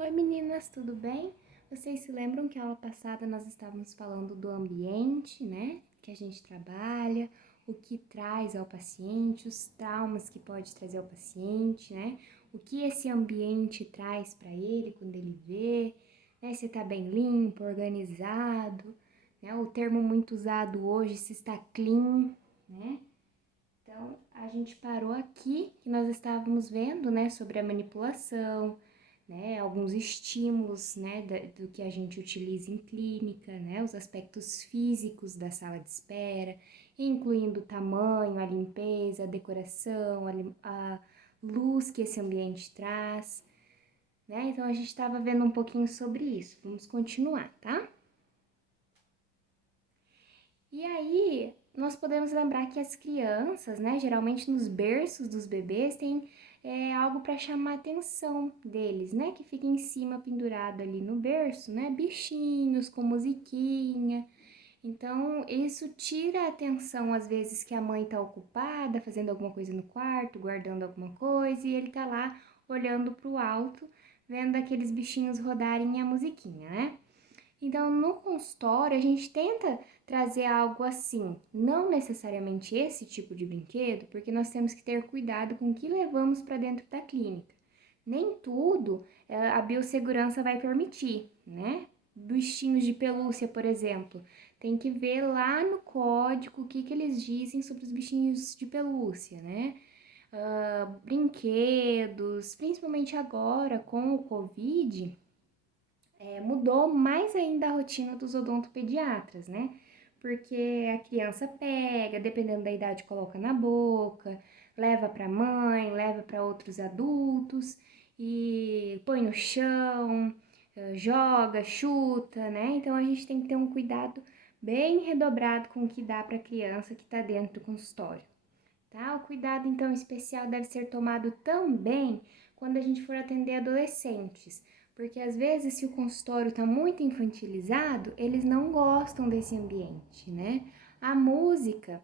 Oi meninas, tudo bem? Vocês se lembram que a aula passada nós estávamos falando do ambiente, né? Que a gente trabalha, o que traz ao paciente, os traumas que pode trazer ao paciente, né? O que esse ambiente traz para ele quando ele vê, né? Se está bem limpo, organizado, né? O termo muito usado hoje, se está clean, né? Então, a gente parou aqui, que nós estávamos vendo, né, sobre a manipulação, né, alguns estímulos, né, do que a gente utiliza em clínica, né, os aspectos físicos da sala de espera, incluindo o tamanho, a limpeza, a decoração, a luz que esse ambiente traz, né, então a gente estava vendo um pouquinho sobre isso, vamos continuar, tá? E aí, nós podemos lembrar que as crianças, né, geralmente nos berços dos bebês, tem algo para chamar a atenção deles, né, que fica em cima pendurado ali no berço, né, bichinhos com musiquinha. Então, isso tira a atenção às vezes que a mãe tá ocupada, fazendo alguma coisa no quarto, guardando alguma coisa, e ele tá lá olhando pro alto, vendo aqueles bichinhos rodarem a musiquinha, né? Então, no consultório, a gente tenta trazer algo assim, não necessariamente esse tipo de brinquedo, porque nós temos que ter cuidado com o que levamos para dentro da clínica. Nem tudo a biossegurança vai permitir, né? Bichinhos de pelúcia, por exemplo, tem que ver lá no código o que eles dizem sobre os bichinhos de pelúcia, né? Brinquedos, principalmente agora com o Covid, mudou mais ainda a rotina dos odontopediatras, né? Porque a criança pega, dependendo da idade, coloca na boca, leva para a mãe, leva para outros adultos e põe no chão, joga, chuta, né? Então a gente tem que ter um cuidado bem redobrado com o que dá para a criança que está dentro do consultório. Tá? O cuidado, então, especial deve ser tomado também quando a gente for atender adolescentes, porque às vezes, se o consultório está muito infantilizado, eles não gostam desse ambiente, né? A música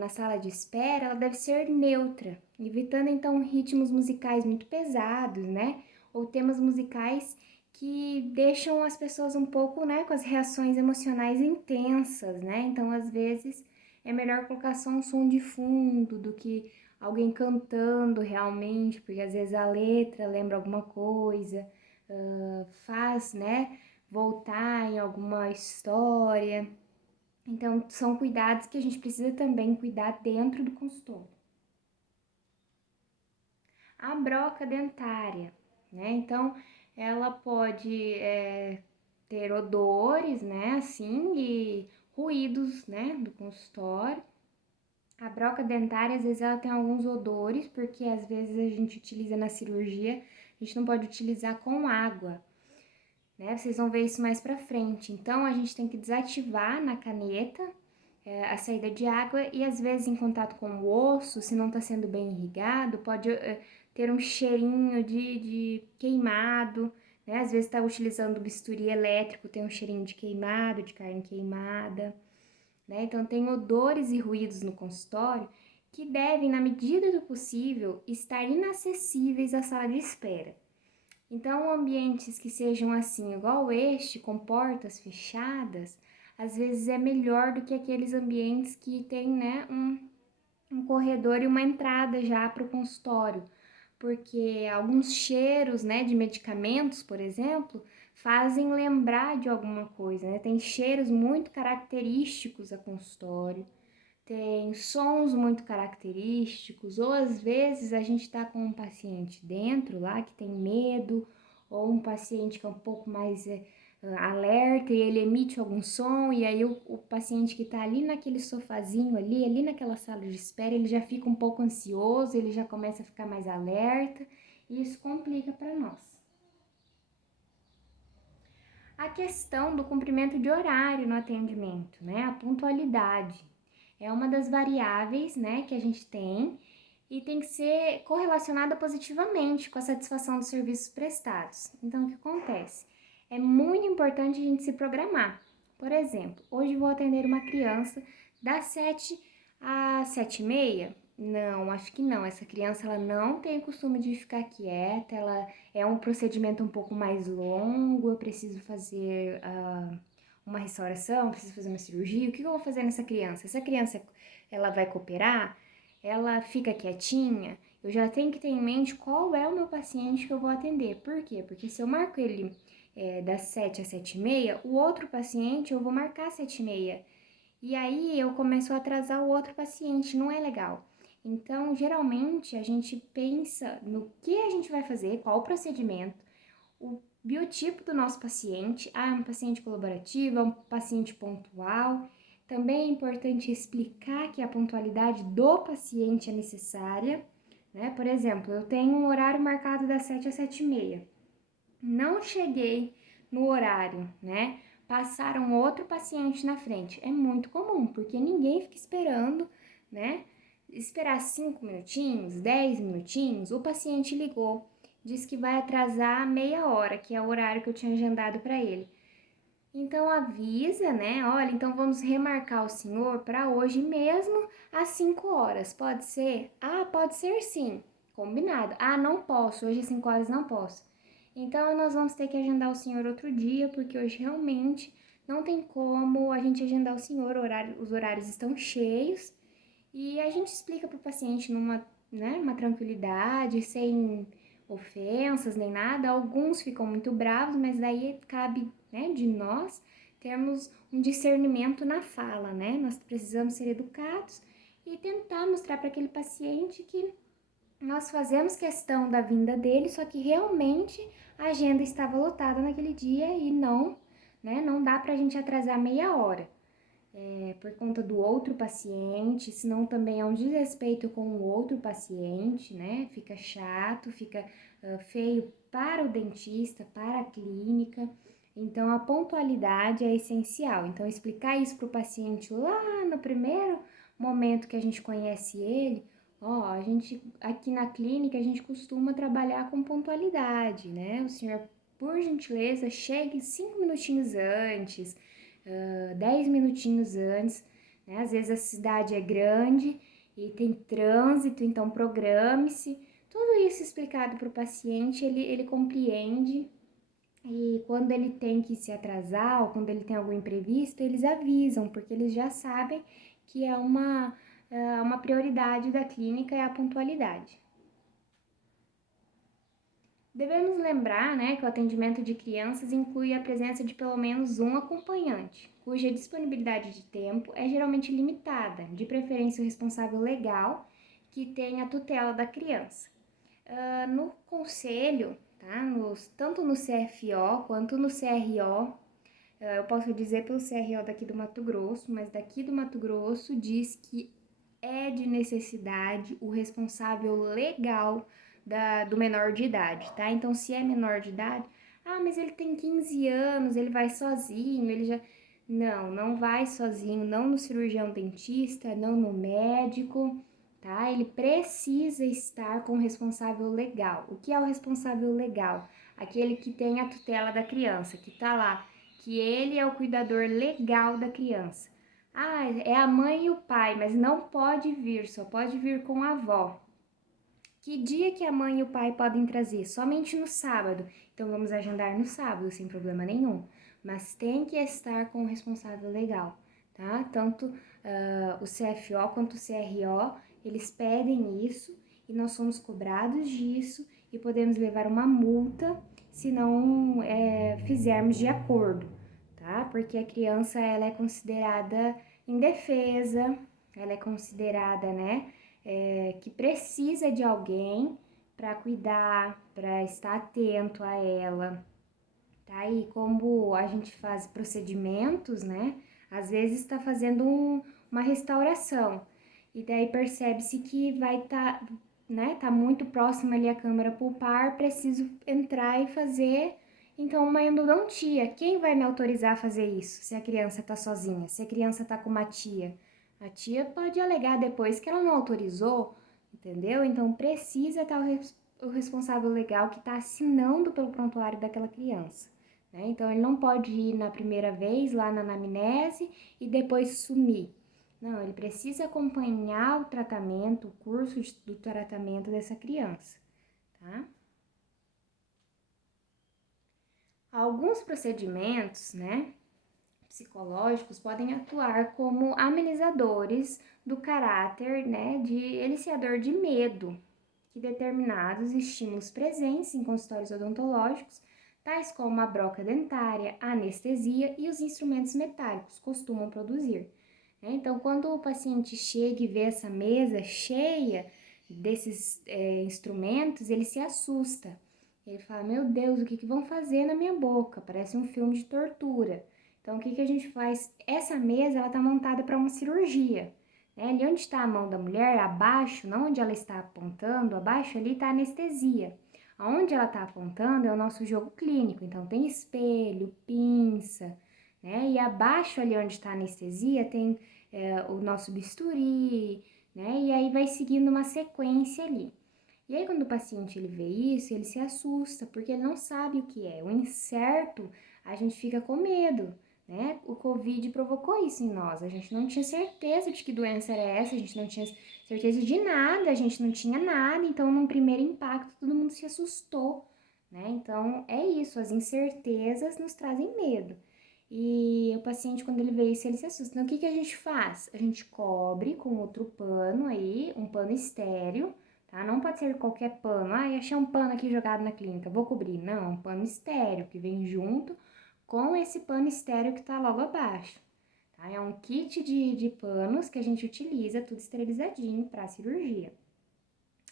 na sala de espera, ela deve ser neutra, evitando então ritmos musicais muito pesados, né? Ou temas musicais que deixam as pessoas um pouco, né, com as reações emocionais intensas, né? Então, às vezes, é melhor colocar só um som de fundo do que alguém cantando realmente, porque às vezes a letra lembra alguma coisa, faz, né, voltar em alguma história. Então, são cuidados que a gente precisa também cuidar dentro do consultório. A broca dentária, né? Então, ela pode ter odores, né, assim, e ruídos, né, do consultório. A broca dentária, às vezes, ela tem alguns odores, porque às vezes a gente utiliza na cirurgia, a gente não pode utilizar com água, né? Vocês vão ver isso mais pra frente. Então, a gente tem que desativar na caneta a saída de água e, às vezes, em contato com o osso, se não tá sendo bem irrigado, pode ter um cheirinho de queimado, né? Às vezes tá utilizando bisturi elétrico, tem um cheirinho de queimado, de carne queimada, né? Então, tem odores e ruídos no consultório que devem, na medida do possível, estar inacessíveis à sala de espera. Então, ambientes que sejam assim, igual este, com portas fechadas, às vezes é melhor do que aqueles ambientes que tem, né, um corredor e uma entrada já para o consultório, porque alguns cheiros, né, de medicamentos, por exemplo, fazem lembrar de alguma coisa, né? Tem cheiros muito característicos a consultório, tem sons muito característicos, ou às vezes a gente está com um paciente dentro lá que tem medo, ou um paciente que é um pouco mais alerta e ele emite algum som, e aí o paciente que está ali naquele sofazinho ali naquela sala de espera, ele já fica um pouco ansioso, ele já começa a ficar mais alerta, e isso complica para nós. A questão do cumprimento de horário no atendimento, né? A pontualidade é uma das variáveis, né, que a gente tem e tem que ser correlacionada positivamente com a satisfação dos serviços prestados. Então, o que acontece? É muito importante a gente se programar. Por exemplo, hoje vou atender uma criança das 7 às 7h30. Não, acho que não. Essa criança ela não tem o costume de ficar quieta, ela é um procedimento um pouco mais longo, eu preciso fazer uma restauração, preciso fazer uma cirurgia. O que eu vou fazer nessa criança? Essa criança ela vai cooperar, ela fica quietinha, eu já tenho que ter em mente qual é o meu paciente que eu vou atender. Por quê? Porque se eu marco ele das 7 às 7h30, o outro paciente eu vou marcar às 7h30. E aí eu começo a atrasar o outro paciente, não é legal. Então, geralmente, a gente pensa no que a gente vai fazer, qual o procedimento, o biotipo do nosso paciente. Ah, é um paciente colaborativo, é um paciente pontual. Também é importante explicar que a pontualidade do paciente é necessária, né? Por exemplo, eu tenho um horário marcado das 7 às 7h30. Não cheguei no horário, né? Passaram outro paciente na frente. É muito comum, porque ninguém fica esperando, né? Esperar 5 minutinhos, 10 minutinhos, o paciente ligou, disse que vai atrasar meia hora, que é o horário que eu tinha agendado para ele. Então avisa, né? Olha, então vamos remarcar o senhor para hoje mesmo às 5 horas. Pode ser? Ah, pode ser sim. Combinado. Ah, não posso, hoje às 5 horas não posso. Então nós vamos ter que agendar o senhor outro dia, porque hoje realmente não tem como a gente agendar o senhor, os horários estão cheios. E a gente explica para o paciente numa, né, uma tranquilidade, sem ofensas nem nada. Alguns ficam muito bravos, mas daí cabe, né, de nós termos um discernimento na fala, né? Nós precisamos ser educados e tentar mostrar para aquele paciente que nós fazemos questão da vinda dele, só que realmente a agenda estava lotada naquele dia e não, né, não dá para a gente atrasar meia hora por conta do outro paciente, senão também é um desrespeito com o outro paciente, né? Fica chato, fica feio para o dentista, para a clínica. Então, a pontualidade é essencial. Então, explicar isso para o paciente lá no primeiro momento que a gente conhece ele, ó, a gente aqui na clínica a gente costuma trabalhar com pontualidade, né? O senhor, por gentileza, chegue 5 minutinhos antes, 10 minutinhos antes, né? Às vezes a cidade é grande e tem trânsito, então programe-se. Tudo isso explicado para o paciente, ele compreende e quando ele tem que se atrasar ou quando ele tem algum imprevisto, eles avisam, porque eles já sabem que uma prioridade da clínica é a pontualidade. Devemos lembrar, né, que o atendimento de crianças inclui a presença de pelo menos um acompanhante, cuja disponibilidade de tempo é geralmente limitada, de preferência o responsável legal, que tem a tutela da criança. No conselho, tá, tanto no CFO quanto no CRO, eu posso dizer pelo CRO daqui do Mato Grosso, mas daqui do Mato Grosso diz que é de necessidade o responsável legal do menor de idade, tá? Então, se é menor de idade, ah, mas ele tem 15 anos, ele vai sozinho, ele já. Não, não vai sozinho, não no cirurgião dentista, não no médico, tá? Ele precisa estar com o responsável legal. O que é o responsável legal? Aquele que tem a tutela da criança, que tá lá, que ele é o cuidador legal da criança. Ah, é a mãe e o pai, mas não pode vir, só pode vir com a avó. Que dia que a mãe e o pai podem trazer? Somente no sábado. Então vamos agendar no sábado, sem problema nenhum. Mas tem que estar com o responsável legal, tá? Tanto o CFO quanto o CRO, eles pedem isso e nós somos cobrados disso e podemos levar uma multa se não fizermos de acordo, tá? Porque a criança ela é considerada indefesa, ela é considerada, né, que precisa de alguém para cuidar, para estar atento a ela, tá? E como a gente faz procedimentos, né, às vezes está fazendo uma restauração e daí percebe-se que vai estar, né, tá muito próximo ali a câmara pulpar, preciso entrar e fazer então uma endodontia. Quem vai me autorizar a fazer isso? Se a criança tá sozinha, se a criança tá com uma tia, a tia pode alegar depois que ela não autorizou, entendeu? Então precisa estar o responsável legal que está assinando pelo prontuário daquela criança, né? Então ele não pode ir na primeira vez lá na anamnese e depois sumir. Não, ele precisa acompanhar o tratamento, o curso do tratamento dessa criança, tá? Alguns procedimentos, né, psicológicos podem atuar como amenizadores do caráter, né, de eliciador de medo que determinados estímulos presentes em consultórios odontológicos, tais como a broca dentária, a anestesia e os instrumentos metálicos, costumam produzir. Então, quando o paciente chega e vê essa mesa cheia desses instrumentos, ele se assusta. Ele fala, meu Deus, o que vão fazer na minha boca? Parece um filme de tortura. Então, o que a gente faz? Essa mesa, ela está montada para uma cirurgia. Ali onde está a mão da mulher, abaixo, não onde ela está apontando, abaixo ali está a anestesia. Aonde ela está apontando é o nosso jogo clínico. Então, tem espelho, pinça, né? E abaixo ali onde está a anestesia tem o nosso bisturi, né? E aí vai seguindo uma sequência ali. E aí quando o paciente ele vê isso, ele se assusta, porque ele não sabe o que é. O incerto, a gente fica com medo, né? O Covid provocou isso em nós. A gente não tinha certeza de que doença era essa, a gente não tinha certeza de nada, a gente não tinha nada. Então, num primeiro impacto, todo mundo se assustou, né? Então, é isso, as incertezas nos trazem medo. E o paciente, quando ele vê isso, ele se assusta. Então, o que a gente faz? A gente cobre com outro pano aí, um pano estéreo, tá? Não pode ser qualquer pano. Ah, achei um pano aqui jogado na clínica, vou cobrir. Não, é um pano estéreo que vem junto com esse pano estéreo que tá logo abaixo. Tá? É um kit de panos que a gente utiliza, tudo esterilizadinho para cirurgia.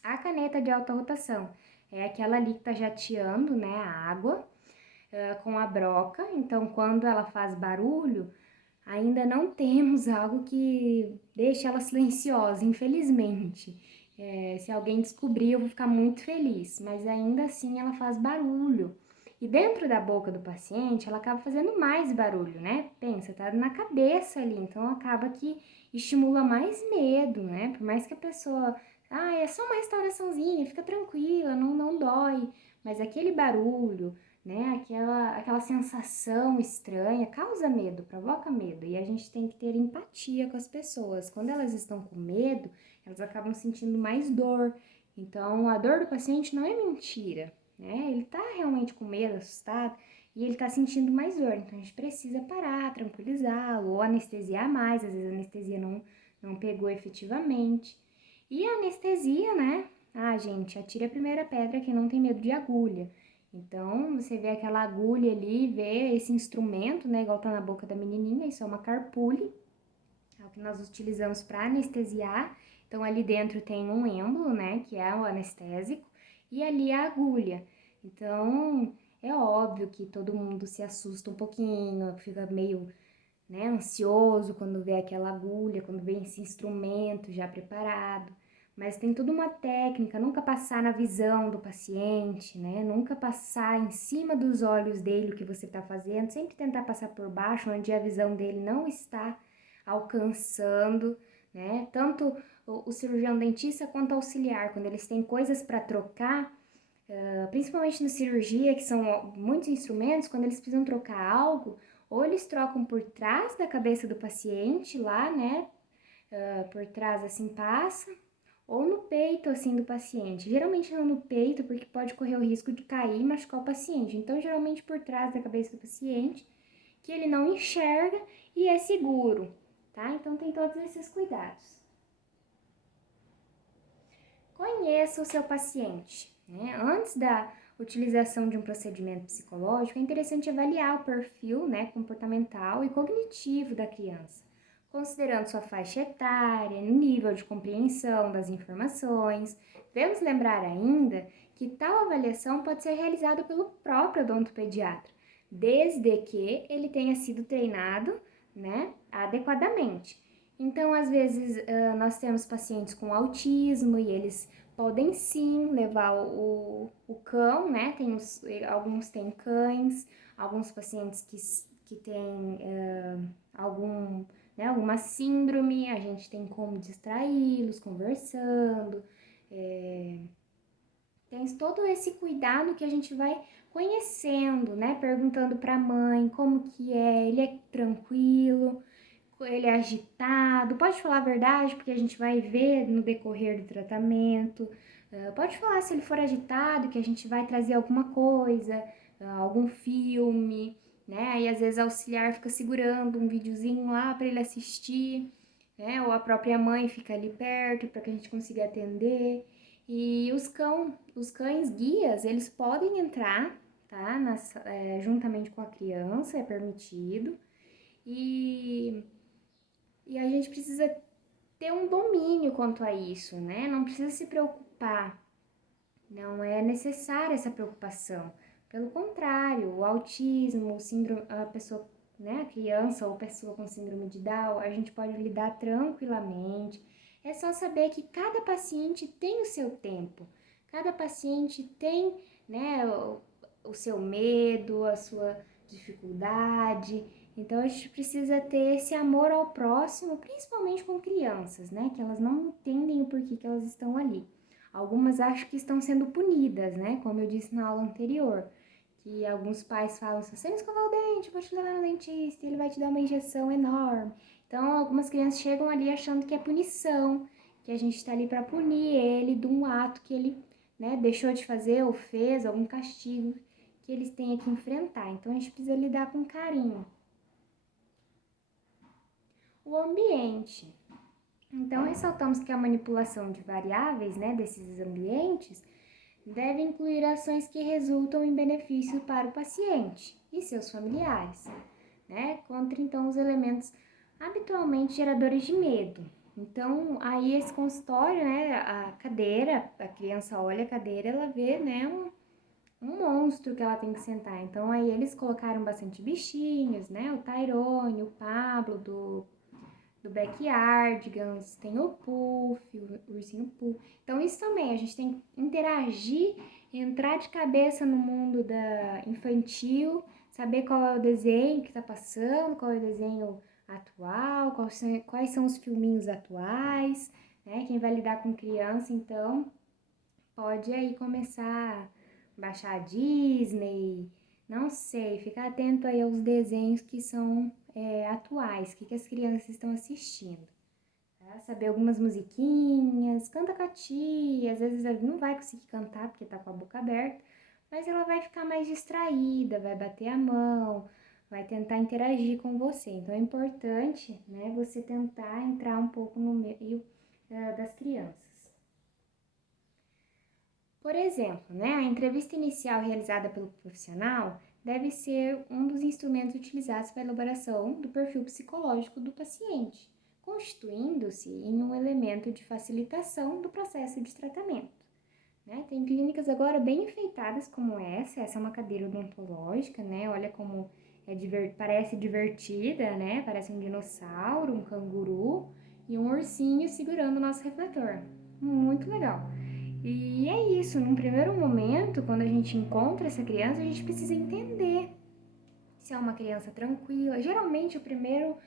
A caneta de alta rotação é aquela ali que tá jateando, né, a água, com a broca. Então, quando ela faz barulho, ainda não temos algo que deixe ela silenciosa, infelizmente. Se alguém descobrir, eu vou ficar muito feliz, mas ainda assim ela faz barulho. E dentro da boca do paciente, ela acaba fazendo mais barulho, né? Pensa, tá na cabeça ali, então acaba que estimula mais medo, né? Por mais que a pessoa, é só uma restauraçãozinha, fica tranquila, não dói, mas aquele barulho, né? Aquela sensação estranha causa medo, provoca medo. E a gente tem que ter empatia com as pessoas. Quando elas estão com medo, elas acabam sentindo mais dor. Então, a dor do paciente não é mentira, né? Ele tá realmente com medo, assustado, e ele tá sentindo mais dor. Então, a gente precisa parar, tranquilizá-lo, ou anestesiar mais. Às vezes a anestesia não pegou efetivamente. E a anestesia, né? Gente, atire a primeira pedra quem não tem medo de agulha. Então, você vê aquela agulha ali, vê esse instrumento, né, igual tá na boca da menininha, isso é uma carpule, é o que nós utilizamos para anestesiar. Então, ali dentro tem um êmbolo, né, que é o anestésico, e ali a agulha. Então, é óbvio que todo mundo se assusta um pouquinho, fica meio, né, ansioso quando vê aquela agulha, quando vê esse instrumento já preparado. Mas tem toda uma técnica, nunca passar na visão do paciente, né? Nunca passar em cima dos olhos dele o que você está fazendo, sempre tentar passar por baixo, onde a visão dele não está alcançando, né? Tanto o cirurgião dentista quanto o auxiliar, quando eles têm coisas para trocar, principalmente na cirurgia, que são muitos instrumentos, quando eles precisam trocar algo, ou eles trocam por trás da cabeça do paciente lá, né? Por trás assim passa, ou no peito assim do paciente. Geralmente não no peito, porque pode correr o risco de cair e machucar o paciente. Então, geralmente por trás da cabeça do paciente, que ele não enxerga e é seguro, tá? Então, tem todos esses cuidados. Conheça o seu paciente, né? Antes da utilização de um procedimento psicológico, é interessante avaliar o perfil, né, comportamental e cognitivo da criança, considerando sua faixa etária, nível de compreensão das informações. Devemos lembrar ainda que tal avaliação pode ser realizada pelo próprio odontopediatra, desde que ele tenha sido treinado, né, adequadamente. Então, às vezes, nós temos pacientes com autismo e eles podem sim levar o cão, né? Alguns têm cães, alguns pacientes que têm alguma síndrome, a gente tem como distraí-los conversando. Tem todo esse cuidado que a gente vai conhecendo, né? Perguntando para a mãe como que é, ele é tranquilo, ele é agitado, pode falar a verdade, porque a gente vai ver no decorrer do tratamento. Pode falar se ele for agitado, que a gente vai trazer alguma coisa, algum filme, né? Aí às vezes a auxiliar fica segurando um videozinho lá para ele assistir, né? Ou a própria mãe fica ali perto para que a gente consiga atender. E os cães guias, eles podem entrar, tá? Juntamente com a criança, é permitido. E, e a gente precisa ter um domínio quanto a isso, né? Não precisa se preocupar, não é necessária essa preocupação. Pelo contrário, o autismo, o síndrome, a pessoa, né, a criança ou pessoa com síndrome de Down, a gente pode lidar tranquilamente. É só saber que cada paciente tem o seu tempo, cada paciente tem, né, o seu medo, a sua dificuldade. Então a gente precisa ter esse amor ao próximo, principalmente com crianças, né, que elas não entendem o porquê que elas estão ali. Algumas acham que estão sendo punidas, né? Como eu disse na aula anterior, que alguns pais falam, se você não escovar o dente, eu vou te levar no dentista e ele vai te dar uma injeção enorme. Então, algumas crianças chegam ali achando que é punição, que a gente está ali para punir ele de um ato que ele, né, deixou de fazer ou fez, algum castigo que eles têm que enfrentar. Então, a gente precisa lidar com carinho. O ambiente. Então, ressaltamos que a manipulação de variáveis, né, desses ambientes deve incluir ações que resultam em benefício para o paciente e seus familiares, né? Contra então os elementos habitualmente geradores de medo. Então, aí esse consultório, né, a cadeira, a criança olha a cadeira, ela vê, né, um monstro que ela tem que sentar. Então, aí eles colocaram bastante bichinhos, né, o Tyrone, o Pablo do Backyardigans, tem o Puff, o ursinho Puff. Então isso também, a gente tem que interagir, entrar de cabeça no mundo da infantil, saber qual é o desenho que tá passando, qual é o desenho atual, quais são os filminhos atuais, né? Quem vai lidar com criança, então, pode aí começar a baixar a Disney, não sei, ficar atento aí aos desenhos que são atuais, o que as crianças estão assistindo. Tá? Saber algumas musiquinhas, canta com a tia, às vezes ela não vai conseguir cantar porque tá com a boca aberta, mas ela vai ficar mais distraída, vai bater a mão, vai tentar interagir com você. Então é importante, né, você tentar entrar um pouco no meio das crianças. Por exemplo, né, a entrevista inicial realizada pelo profissional deve ser um dos instrumentos utilizados para a elaboração do perfil psicológico do paciente, constituindo-se em um elemento de facilitação do processo de tratamento. Né? Tem clínicas agora bem enfeitadas como essa é uma cadeira odontológica, né? Olha como parece divertida, né? Parece um dinossauro, um canguru e um ursinho segurando o nosso refletor. Muito legal. E é isso, num primeiro momento, quando a gente encontra essa criança, a gente precisa entender se é uma criança tranquila. Geralmente, o primeiro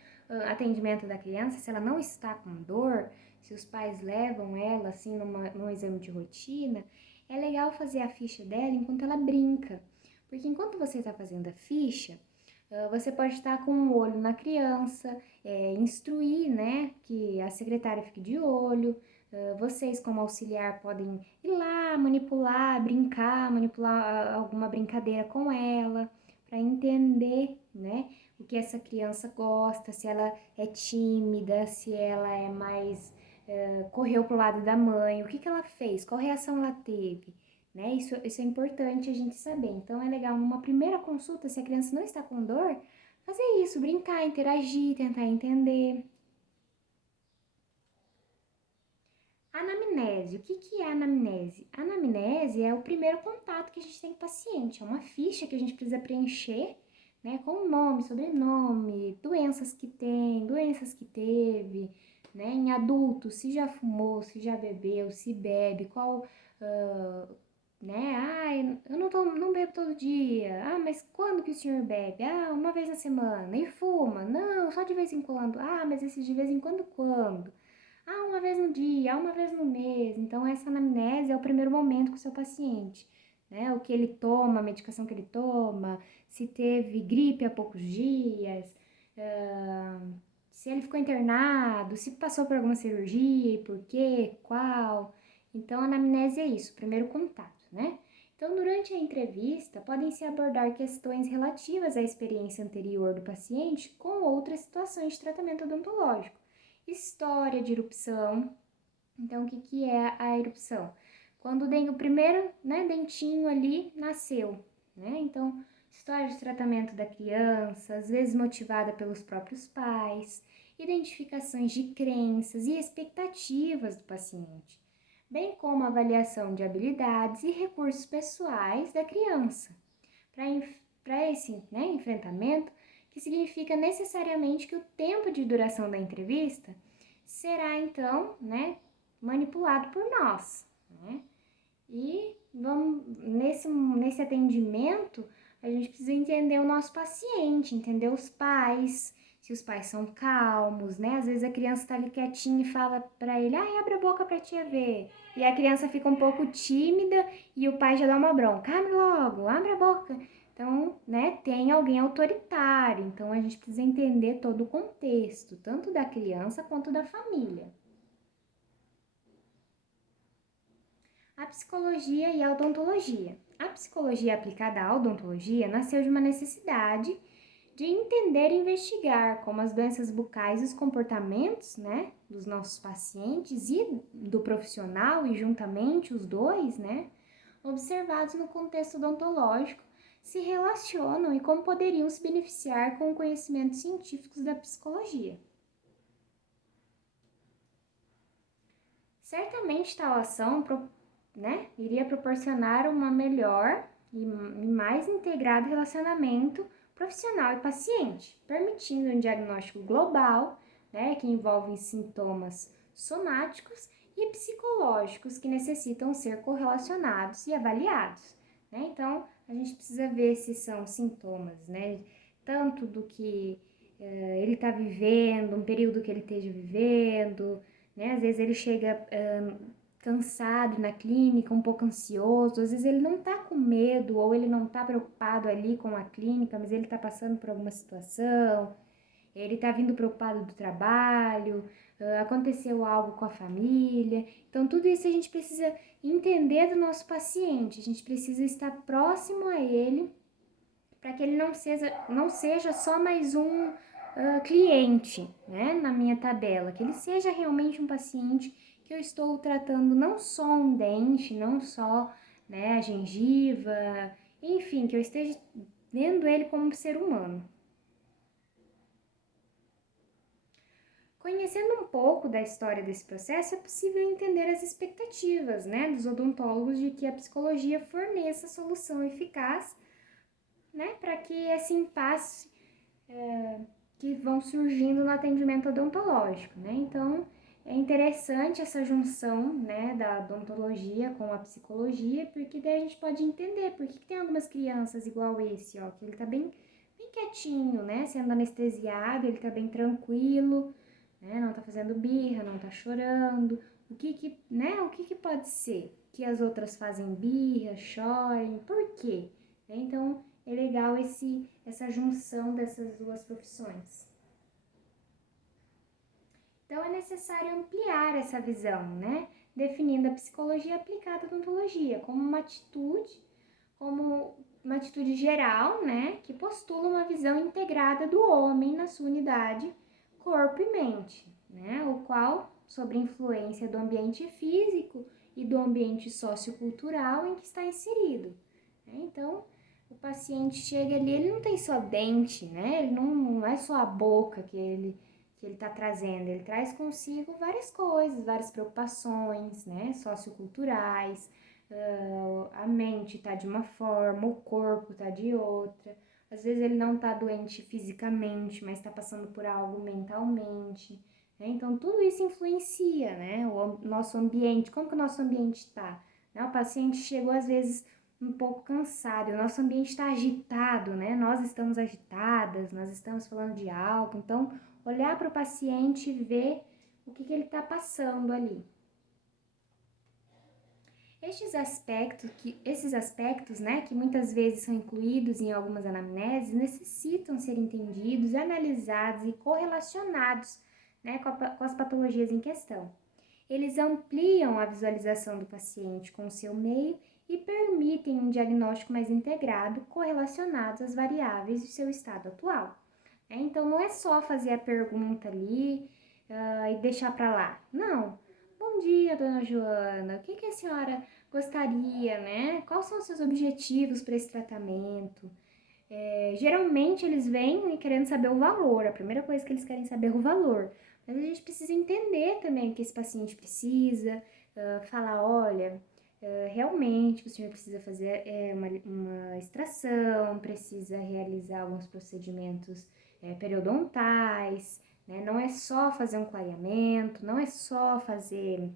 atendimento da criança, se ela não está com dor, se os pais levam ela assim num exame de rotina, é legal fazer a ficha dela enquanto ela brinca. Porque enquanto você está fazendo a ficha, você pode estar com um olho na criança, instruir, né, que a secretária fique de olho. Vocês, como auxiliar, podem ir lá, manipular alguma brincadeira com ela, para entender, né, o que essa criança gosta, se ela é tímida, se ela é mais correu pro lado da mãe, o que ela fez, qual reação ela teve, né? Isso é importante a gente saber. Então é legal numa primeira consulta, se a criança não está com dor, fazer isso, brincar, interagir, tentar entender. Anamnese. O que é anamnese? Anamnese é o primeiro contato que a gente tem com o paciente. É uma ficha que a gente precisa preencher, né, com o nome, sobrenome, doenças que tem, doenças que teve, né, em adultos, se já fumou, se já bebeu, se bebe, né, eu não bebo todo dia. Mas quando que o senhor bebe? Uma vez na semana. E fuma? Não, só de vez em quando. Mas esses de vez em quando, quando? Uma vez no dia, uma vez no mês. Então, essa anamnese é o primeiro momento com o seu paciente, né? O que ele toma, a medicação que ele toma, se teve gripe há poucos dias, se ele ficou internado, se passou por alguma cirurgia e por quê, qual. Então, a anamnese é isso, o primeiro contato, né? Então, durante a entrevista, podem-se abordar questões relativas à experiência anterior do paciente com outras situações de tratamento odontológico. História de erupção. Então, o que é a erupção? Quando o primeiro, né, dentinho ali nasceu, né? Então, história de tratamento da criança, às vezes motivada pelos próprios pais, identificações de crenças e expectativas do paciente, bem como avaliação de habilidades e recursos pessoais da criança. Para esse, né, enfrentamento, que significa necessariamente que o tempo de duração da entrevista será, então, né, manipulado por nós, né? E nesse atendimento, a gente precisa entender o nosso paciente, entender os pais, se os pais são calmos, né? Às vezes a criança tá ali quietinha e fala pra ele, abre a boca pra tia ver. E a criança fica um pouco tímida e o pai já dá uma bronca, abre logo, abre a boca. Então, né, tem alguém autoritário, então a gente precisa entender todo o contexto, tanto da criança quanto da família. A psicologia e a odontologia. A psicologia aplicada à odontologia nasceu de uma necessidade de entender e investigar como as doenças bucais e os comportamentos, né, dos nossos pacientes e do profissional, e juntamente os dois, né, observados no contexto odontológico, se relacionam e como poderiam se beneficiar com conhecimentos científicos da psicologia. Certamente tal ação, né, iria proporcionar uma melhor e mais integrado relacionamento profissional e paciente, permitindo um diagnóstico global, né, que envolve sintomas somáticos e psicológicos que necessitam ser correlacionados e avaliados, né? Então, a gente precisa ver se são sintomas, né, tanto do que ele está vivendo, um período que ele esteja vivendo, né? Às vezes ele chega cansado na clínica, um pouco ansioso, às vezes ele não tá com medo ou ele não tá preocupado ali com a clínica, mas ele tá passando por alguma situação, ele tá vindo preocupado do trabalho, aconteceu algo com a família. Então, tudo isso a gente precisa entender do nosso paciente, a gente precisa estar próximo a ele para que ele não seja só mais um cliente, né, na minha tabela, que ele seja realmente um paciente que eu estou tratando não só um dente, não só, né, a gengiva, enfim, que eu esteja vendo ele como um ser humano. Conhecendo um pouco da história desse processo, é possível entender as expectativas, né, dos odontólogos de que a psicologia forneça solução eficaz, né, para que esse impasse que vão surgindo no atendimento odontológico, né? Então, é interessante essa junção, né, da odontologia com a psicologia, porque daí a gente pode entender por que tem algumas crianças igual esse, ó, que ele tá bem quietinho, né, sendo anestesiado, ele tá bem tranquilo, né, não tá fazendo birra, não tá chorando. O que pode ser que as outras fazem birra, chorem, por quê? Então, é legal essa junção dessas duas profissões. Então, é necessário ampliar essa visão, né? Definindo a psicologia aplicada à odontologia como uma atitude geral, né? Que postula uma visão integrada do homem na sua unidade corpo e mente, né? O qual, sob influência do ambiente físico e do ambiente sociocultural em que está inserido. Né? Então, o paciente chega ali, ele não tem só dente, né? Ele não é só a boca que ele está trazendo, ele traz consigo várias coisas, várias preocupações, né? Socioculturais, a mente tá de uma forma, o corpo tá de outra. Às vezes ele não tá doente fisicamente, mas está passando por algo mentalmente. Né? Então, tudo isso influencia, né? O nosso ambiente, como que o nosso ambiente está? Né? O paciente chegou, às vezes, um pouco cansado, o nosso ambiente está agitado, né? Nós estamos agitadas, nós estamos falando de algo, então olhar para o paciente e ver o que ele está passando ali. Esses aspectos, né, que muitas vezes são incluídos em algumas anamneses, necessitam ser entendidos, analisados e correlacionados, né, com as patologias em questão. Eles ampliam a visualização do paciente com o seu meio e permitem um diagnóstico mais integrado, correlacionado às variáveis do seu estado atual. Então, não é só fazer a pergunta ali e deixar para lá. Não. Bom dia, dona Joana. O que a senhora gostaria, né? Quais são os seus objetivos para esse tratamento? Geralmente eles vêm querendo saber o valor. A primeira coisa que eles querem saber é o valor. Mas a gente precisa entender também o que esse paciente precisa, falar, olha, realmente o senhor precisa fazer uma extração, precisa realizar alguns procedimentos periodontais, né? Não é só fazer um clareamento, não é só fazer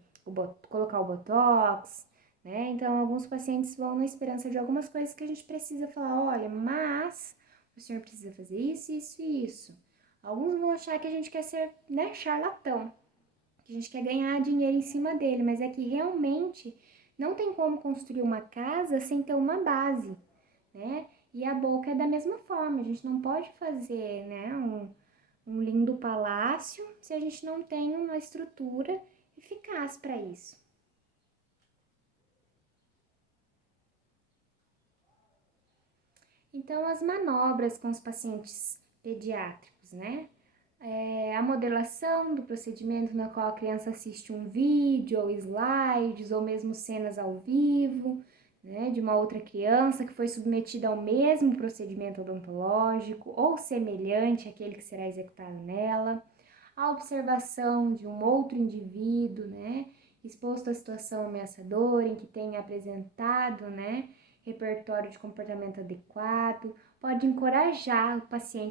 colocar o botox, né? Então, alguns pacientes vão na esperança de algumas coisas que a gente precisa falar, olha, mas o senhor precisa fazer isso, isso e isso. Alguns vão achar que a gente quer ser, né, charlatão, que a gente quer ganhar dinheiro em cima dele, mas é que realmente não tem como construir uma casa sem ter uma base, né? E a boca é da mesma forma, a gente não pode fazer, né, um lindo palácio se a gente não tem uma estrutura eficaz para isso. Então, as manobras com os pacientes pediátricos, né? A modelação do procedimento na qual a criança assiste um vídeo ou slides ou mesmo cenas ao vivo, né, de uma outra criança que foi submetida ao mesmo procedimento odontológico ou semelhante àquele que será executado nela, a observação de um outro indivíduo, né, exposto à situação ameaçadora em que tenha apresentado, né, repertório de comportamento adequado, pode encorajar o paciente